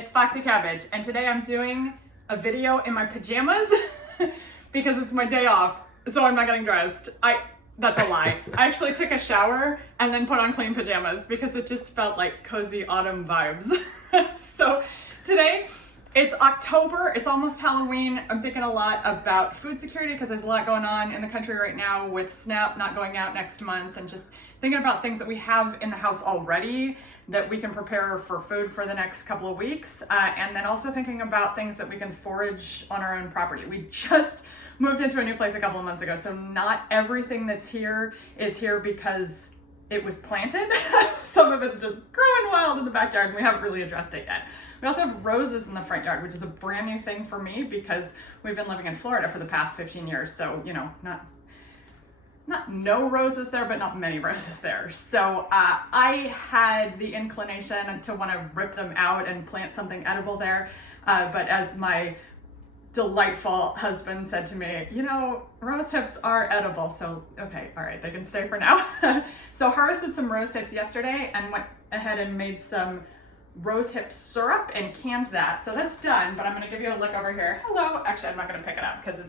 it's Foxy Cabbage, and today I'm doing a video in my pajamas because it's my day off, so I'm not getting dressed. That's a lie. I actually took a shower and then put on clean pajamas because it just felt like cozy autumn vibes. So today, it's October, it's almost Halloween. I'm thinking a lot about food security because there's a lot going on in the country right now with SNAP not going out next month, and just thinking about things that we have in the house already that we can prepare for food for the next couple of weeks. And then also thinking about things that we can forage on our own property. We just moved into a new place a couple of months ago, so not everything that's here is here because it was planted. Some of it's just growing wild in the backyard and we haven't really addressed it yet. We also have roses in the front yard, which is a brand new thing for me because we've been living in Florida for the past 15 years. So, you know, not no roses there, but not many roses there. So I had the inclination to want to rip them out and plant something edible there. But as my delightful husband said to me, you know, rose hips are edible. So, okay, all right, they can stay for now. So harvested some rose hips yesterday and went ahead and made some rose hip syrup and canned that. So that's done, but I'm gonna give you a look over here. Hello. Actually, I'm not gonna pick it up because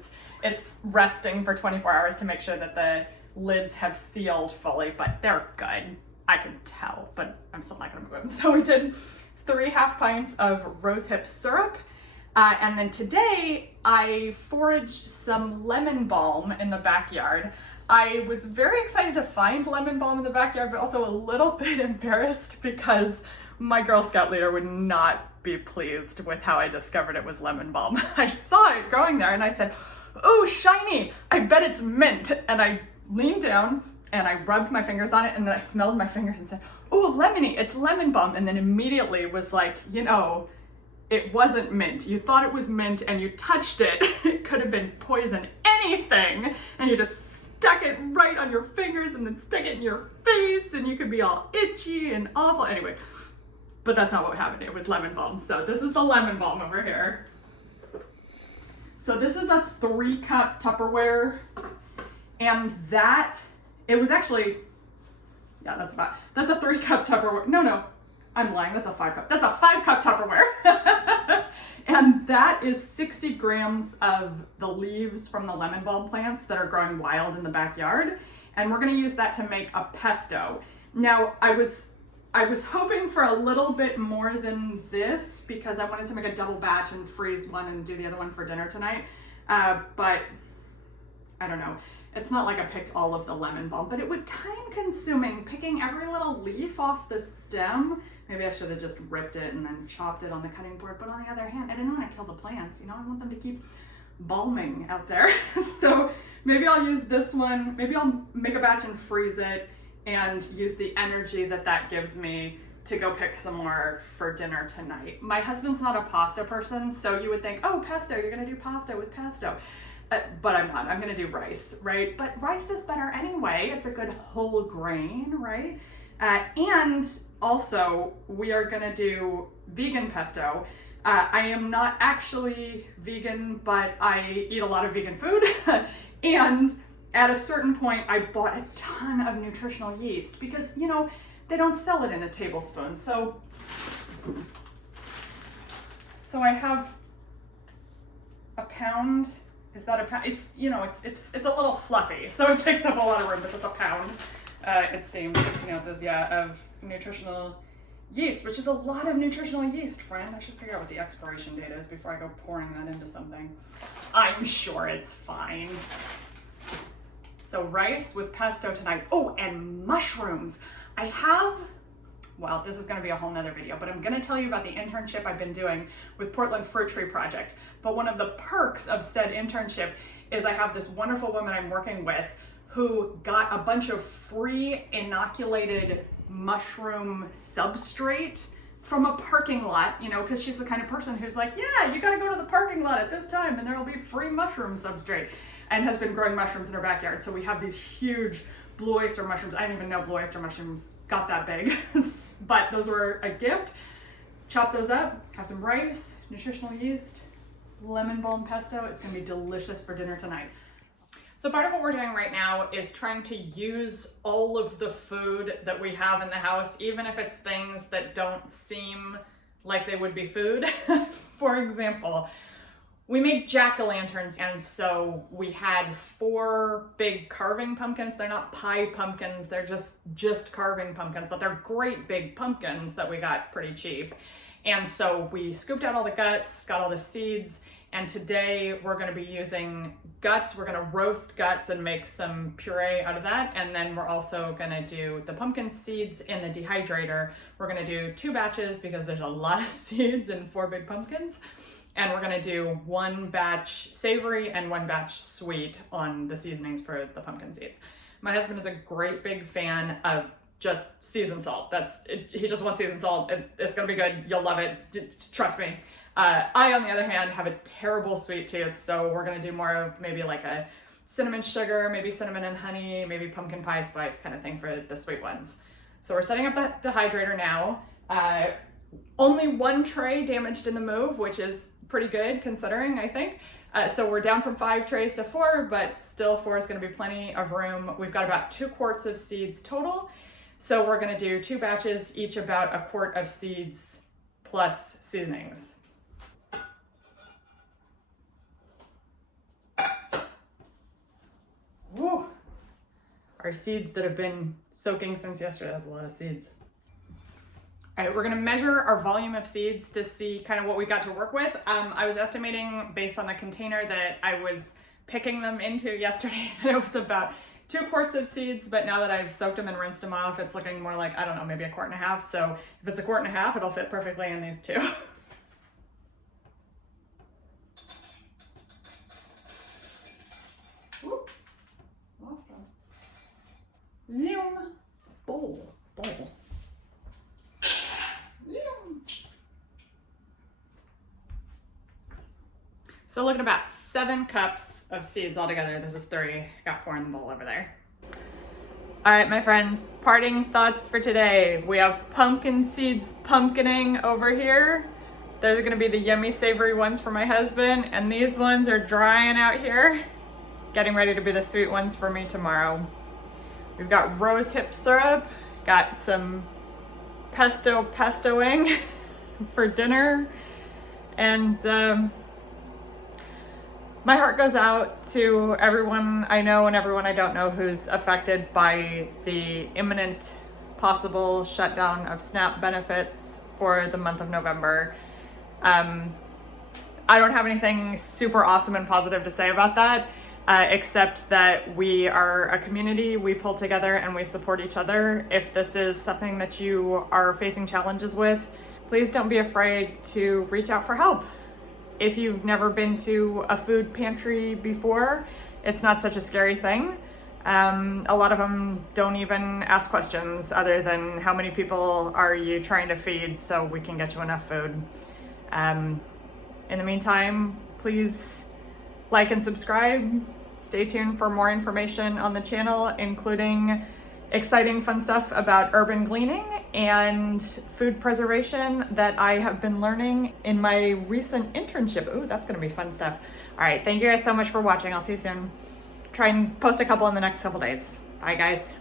it's resting for 24 hours to make sure that the lids have sealed fully, but they're good. I can tell, but I'm still not gonna move them. So we did 3 half pints of rose hip syrup. And then today I foraged some lemon balm in the backyard. I was very excited to find lemon balm in the backyard, but also a little bit embarrassed because my Girl Scout leader would not be pleased with how I discovered it was lemon balm. I saw it growing there and I said, oh, shiny, I bet it's mint. And I leaned down and I rubbed my fingers on it and then I smelled my fingers and said, oh, lemony, it's lemon balm. And then immediately was like, you know, it wasn't mint. You thought it was mint and you touched it. It could have been poison, anything. And you just stuck it right on your fingers and then stick it in your face and you could be all itchy and awful. Anyway, but that's not what happened. It was lemon balm. So this is the lemon balm over here. So this is a 3-cup Tupperware, and it was actually, yeah, that's a 3-cup Tupperware. No, I'm lying, that's a 5-cup. That's a 5-cup Tupperware. And that is 60 grams of the leaves from the lemon balm plants that are growing wild in the backyard. And we're gonna use that to make a pesto. Now, I was hoping for a little bit more than this because I wanted to make a double batch and freeze one and do the other one for dinner tonight. But I don't know. It's not like I picked all of the lemon balm, but it was time consuming picking every little leaf off the stem. Maybe I should have just ripped it and then chopped it on the cutting board. But on the other hand, I didn't want to kill the plants. You know, I want them to keep balming out there. So maybe I'll use this one. Maybe I'll make a batch and freeze it and use the energy that gives me to go pick some more for dinner tonight. My husband's not a pasta person, so you would think, oh, pesto, you're gonna do pasta with pesto. But I'm not, I'm gonna do rice, right? But rice is better anyway. It's a good whole grain, right? And also we are gonna do vegan pesto. I am not actually vegan, but I eat a lot of vegan food. And at a certain point, I bought a ton of nutritional yeast because, you know, they don't sell it in a tablespoon. So I have a pound. Is that a pound? It's, you know, it's a little fluffy, so it takes up a lot of room, but it's a pound. It seems 16 ounces, yeah, of nutritional yeast, which is a lot of nutritional yeast, friend. I should figure out what the expiration date is before I go pouring that into something. I'm sure it's fine. So rice with pesto tonight. Oh, and mushrooms. Well, this is gonna be a whole nother video, but I'm gonna tell you about the internship I've been doing with Portland Fruit Tree Project. But one of the perks of said internship is I have this wonderful woman I'm working with who got a bunch of free inoculated mushroom substrate from a parking lot, you know, because she's the kind of person who's like, yeah, you gotta go to the parking lot at this time and there'll be free mushroom substrate, and has been growing mushrooms in her backyard. So we have these huge blue oyster mushrooms. I didn't even know blue oyster mushrooms got that big, but those were a gift. Chop those up, have some rice, nutritional yeast, lemon balm pesto. It's gonna be delicious for dinner tonight. So part of what we're doing right now is trying to use all of the food that we have in the house, even if it's things that don't seem like they would be food. For example, we make jack-o'-lanterns, and so we had 4 big carving pumpkins. They're not pie pumpkins, they're just carving pumpkins, but they're great big pumpkins that we got pretty cheap. And so we scooped out all the guts, got all the seeds, and today we're gonna be using guts. We're gonna roast guts and make some puree out of that. And then we're also gonna do the pumpkin seeds in the dehydrator. We're gonna do 2 batches because there's a lot of seeds and 4 big pumpkins. And we're gonna do 1 batch savory and 1 batch sweet on the seasonings for the pumpkin seeds. My husband is a great big fan of just seasoned salt. He just wants seasoned salt. It's gonna be good. You'll love it. Just trust me. I, on the other hand, have a terrible sweet tooth, so we're gonna do more of maybe like a cinnamon sugar, maybe cinnamon and honey, maybe pumpkin pie spice kind of thing for the sweet ones. So we're setting up the dehydrator now. Only 1 tray damaged in the move, which is pretty good considering, I think. So we're down from 5 trays to 4, but still 4 is gonna be plenty of room. We've got about 2 quarts of seeds total. So we're gonna do 2 batches, each about 1 quart of seeds plus seasonings. Woo. Our seeds that have been soaking since yesterday, that's a lot of seeds. All right, we're gonna measure our volume of seeds to see kind of what we got to work with. I was estimating based on the container that I was picking them into yesterday, that it was about 2 quarts of seeds, but now that I've soaked them and rinsed them off, it's looking more like, I don't know, maybe 1.5 quarts. So if it's 1.5 quarts, it'll fit perfectly in these 2. Whoop. Lost one. Zoom. Bowl. So looking at about 7 cups of seeds altogether. This is 3, got 4 in the bowl over there. All right, my friends, parting thoughts for today. We have pumpkin seeds pumpkining over here. Those are gonna be the yummy savory ones for my husband, and these ones are drying out here, getting ready to be the sweet ones for me tomorrow. We've got rose hip syrup, got some pestoing for dinner, and my heart goes out to everyone I know and everyone I don't know who's affected by the imminent possible shutdown of SNAP benefits for the month of November. I don't have anything super awesome and positive to say about that, except that we are a community, we pull together and we support each other. If this is something that you are facing challenges with, please don't be afraid to reach out for help. If you've never been to a food pantry before, it's not such a scary thing. A lot of them don't even ask questions other than how many people are you trying to feed so we can get you enough food. In the meantime, please like and subscribe. Stay tuned for more information on the channel, including exciting fun stuff about urban gleaning and food preservation that I have been learning in my recent internship. Ooh, that's gonna be fun stuff. All right, thank you guys so much for watching. I'll see you soon. Try and post a couple in the next couple days. Bye guys.